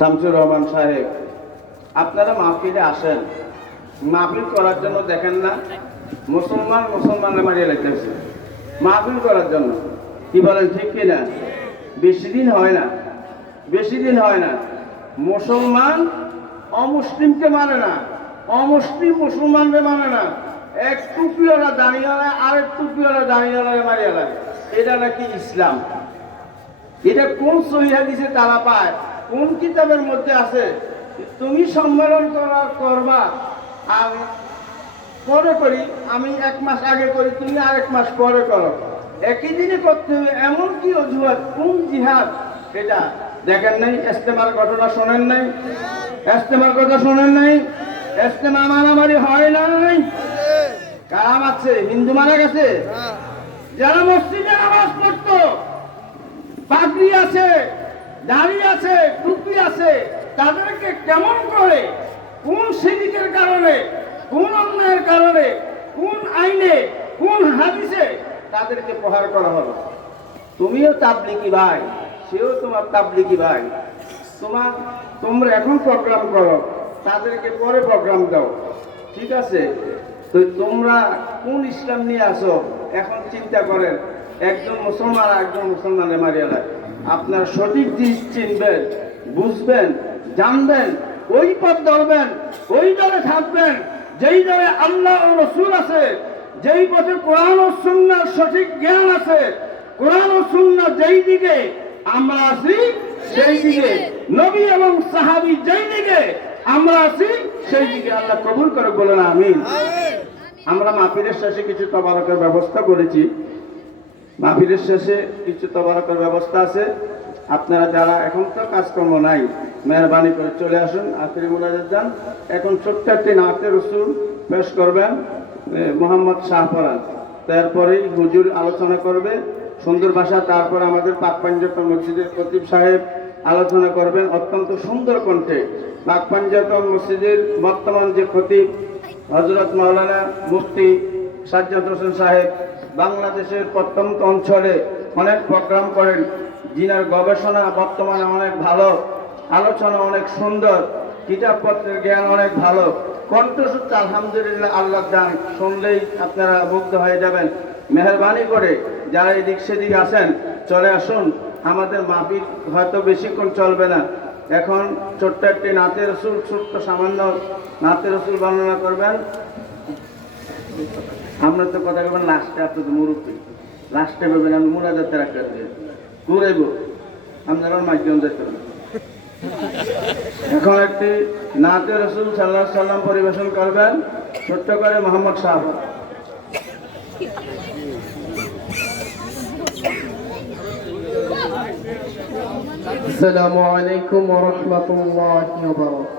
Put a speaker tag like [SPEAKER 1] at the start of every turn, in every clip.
[SPEAKER 1] শামসুর রহমান সাহেব, আপনারা মাহফিলে আসেন। মাহফিল করার জন্য দেখেন না, মুসলমান মুসলমানের মারিয়ে লাগতেছে মাহফিল করার জন্য, কি বলেন, ঠিক কি না বেশি দিন হয় না, বেশি দিন হয় না। মুসলমান অমুসলিমকে মানে না, অমুসলিম মুসলমানকে মানে না। এক টুপিওয়ালা দাঁড়িয়ে আর এক টুপিওয়ালা দাঁড়িয়েলা মারিয়ে লাগে। এটা নাকি ইসলাম? এটা কোন সহি হাদিসে তারা পায়? কোন কিতাবের মধ্যে আছে? তুমি সম্মেলন করার করবা, আর পরে করি, আমি এক মাস আগে করি, তুমি আরেক মাস পরে করো। একই দিনে করতে হবে এমন কি অজুহাত, কোন জিহাদ? এটা দেখেন নাই এস্তেমার ঘটনা শোনেন নাই? এস্তেমার কথা শোনেন নাই? এস্তেমা মারামারি হয় নাই? কারা মারছে হিন্দু মারা গেছে? যারা মসজিদে নামাজ পড়তো, পাগড়ি আছে দাড়ি আছে, টুপি আছে, তাদেরকে কেমন করে, কোন সিদিকের কারণে, কোন অন্যায়ের কারণে, কোন আইনে, কোন হাদিসে তাদেরকে প্রহার করা হলো? তুমিও তাবলিকি ভাই, সেও তোমার তাবলিকি ভাই। তোমার তোমরা এখন প্রোগ্রাম করো, তাদেরকে পরে প্রোগ্রাম দাও। ঠিক আছে? তো তোমরা কোন ইসলাম নিয়ে আসো? এখন চিন্তা করেন, একজন মুসলমান একজন মুসলমানে মারিয়া দেয় আপনার সঠিক দিক চিনবেন বুঝবেন জানবেন ওই পথ ধরবেন ওই দলে থাকবেন যেই দলে আল্লাহ ও রসুল আছে যেই পথে কোরআন ও সুন্নার সঠিক জ্ঞান আছে কোরআন ও সুন্না যেই দিকে আমরা আছি সেই দিকে। নবী এবং সাহাবি যেই দিকে আমরা আছি সেই দিকে আল্লাহ কবুল করে বলেন আমিন। আমরা মাহফিলের শেষে কিছু তবারকের ব্যবস্থা করেছি। মাহফিলের শেষে কিছু তবারকের ব্যবস্থা আছে। আপনারা যারা এখন তো কাজকর্ম নাই, মেহরবানি করে চলে আসুন, আখিরি মোনাজাত যান। এখন ছোট্ট একটি নাতে রসুল পেশ করবেন মোহাম্মদ শাহপরান তারপরেই হুজুর আলোচনা করবে, সুন্দর ভাষা, তারপর আমাদের পাক পাঞ্জাতন মসজিদের খতিব সাহেব আলোচনা করবেন, অত্যন্ত সুন্দর কণ্ঠে। পাক পাঞ্জাতন মসজিদের বর্তমান যে খতিব হজরত মাওলানা মুফতি সাজ্জাদ হোসেন সাহেব বাংলাদেশের প্রত্যন্ত অঞ্চলে অনেক প্রোগ্রাম করেন। যিনার গবেষণা বর্তমানে অনেক ভালো, আলোচনা অনেক সুন্দর, কিতাবপত্রের জ্ঞান অনেক ভালো। কণ্ঠসূত্র আলহামদুলিল্লাহ আল্লাহ দান, শুনলেই আপনারা মুগ্ধ হয়ে যাবেন। মেহরবানি করে যারা এদিক সেদিক আসেন চলে আসুন। আমাদের মাহফিল হয়তো বেশিক্ষণ চলবে না। এখন ছোট্ট একটি নাতের রসুল, ছোট্ট সামান্য নাতের রসুল বর্ণনা করবেন। আমরা তো কথা বলবেন লাস্টে আপনার তো মুরব্বী লাস্টে বলবেন আমি মুরাজাতে রাখতে ঘুরাইব আপনারা মাধ্যম যেতে হবে। এখন একটি নাতে রসুল সাল্লাহ সাল্লাম পরিবেশন করবেন ছোট্ট করে মোহাম্মদ সাহাব
[SPEAKER 2] السلام عليكم ورحمة الله وبركاته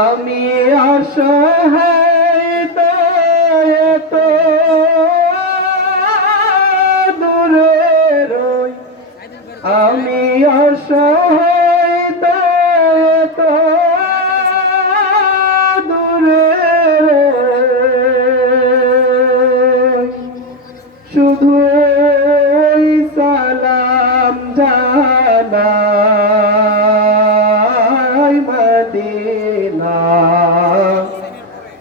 [SPEAKER 2] আমি অসহায়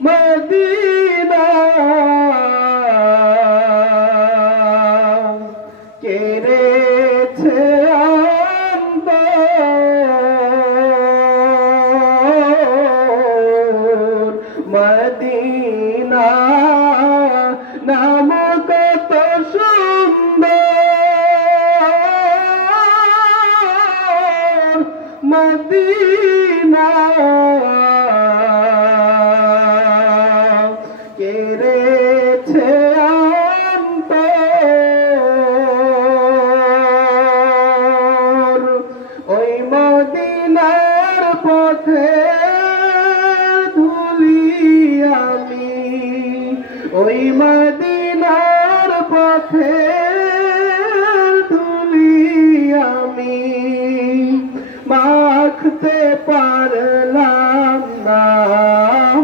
[SPEAKER 2] মদিনা। কেড়েছে মদিনা নাম কত সুন্দর। মদিনা ওই মদিনার পথে তুলি আমি মাখতে পারলাম না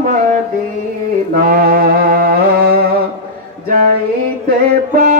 [SPEAKER 2] মদিনা। যাইতে পারলাম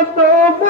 [SPEAKER 2] কত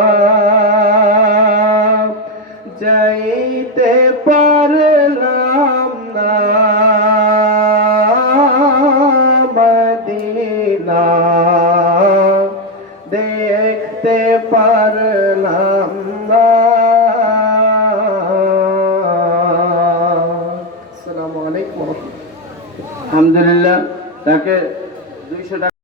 [SPEAKER 2] মদিনা দেখতে পারলাম না। আসসালামু আলাইকুম।
[SPEAKER 1] আলহামদুলিল্লাহ তাকে দুইশো টাকা